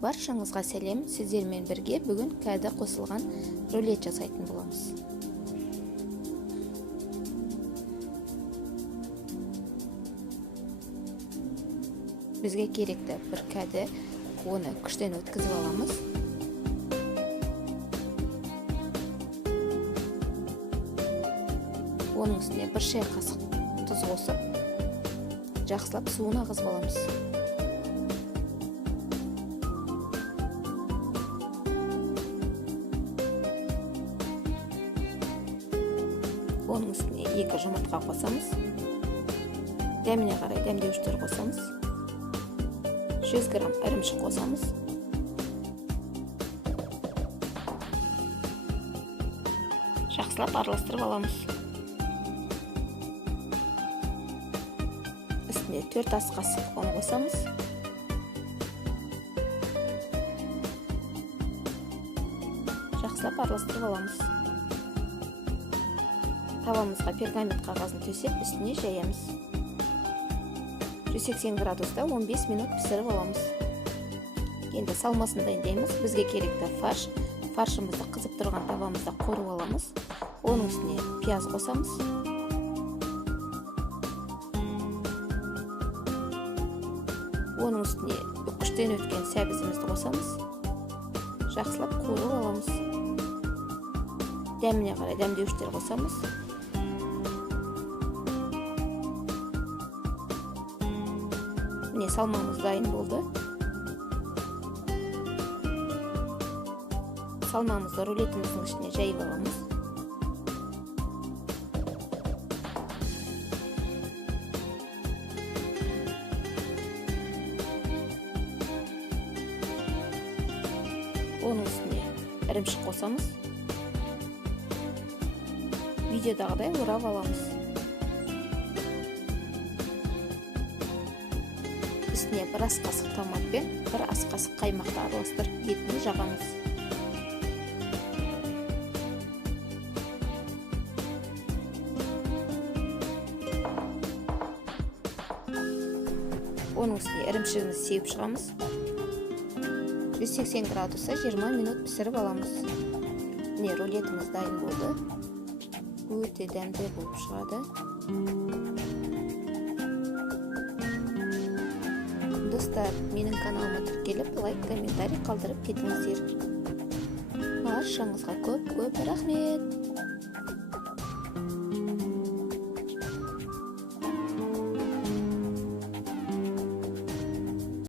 Баршаңызға сәлем, сіздермен бірге бүгін кәді қосылған рулет жасайтын боламыз. Бізге керекті бір кәді, оны күштен өткізіп аламыз. Оның үстіне бір шай қасық тұз қосып, жақсылап суын ағызып аламыз. Оның үстіне 2 жұмыртқа қосамыз. Дәміне қарай дәмдеуіштер қосамыз. 100 грамм ірімшік қосамыз. Жақсылап араластырып аламыз. Үстіне 4 ас қасық ұн қосамыз. Жақсылап араластырып аламыз. Тавамызға пергамент қағазын төсеп, үстіне жаямыз. 180 градуста 15 минут пісіріп аламыз. Енді салмасын дайындаймыз. Бізге керекті фарш. Фаршымызды қызып тұрған тавамызда қорып аламыз. Оның үстіне пияз қосамыз. Оның үстіне үкіштен өткен сәбізімізді қосамыз. Жақсылап қуырып аламыз. Дәміне қарай дәмдеуіштер қосамыз. Міне салмамыз дайын болды. Салмамызды рулетіміздің ішіне жайып аламыз. Оның үстіне ірімшік қосамыз. Видеодағыдай орап аламыз. Үстіне 1 ас қасық томат пен 1 ас қасық қаймақты араластырып етіне жағамыз. Оның үстіне ірімшігімізді сеуіп шығамыз. 180 градуста 20 минут пісіріп аламыз. Міне рулетіміз дайын болды. Өте дәмді болып шығады. Достар, менің каналыма тіркеліп, лайк, комментарий қалдырып кетіңіздер. Баршаңызға көп рахмет.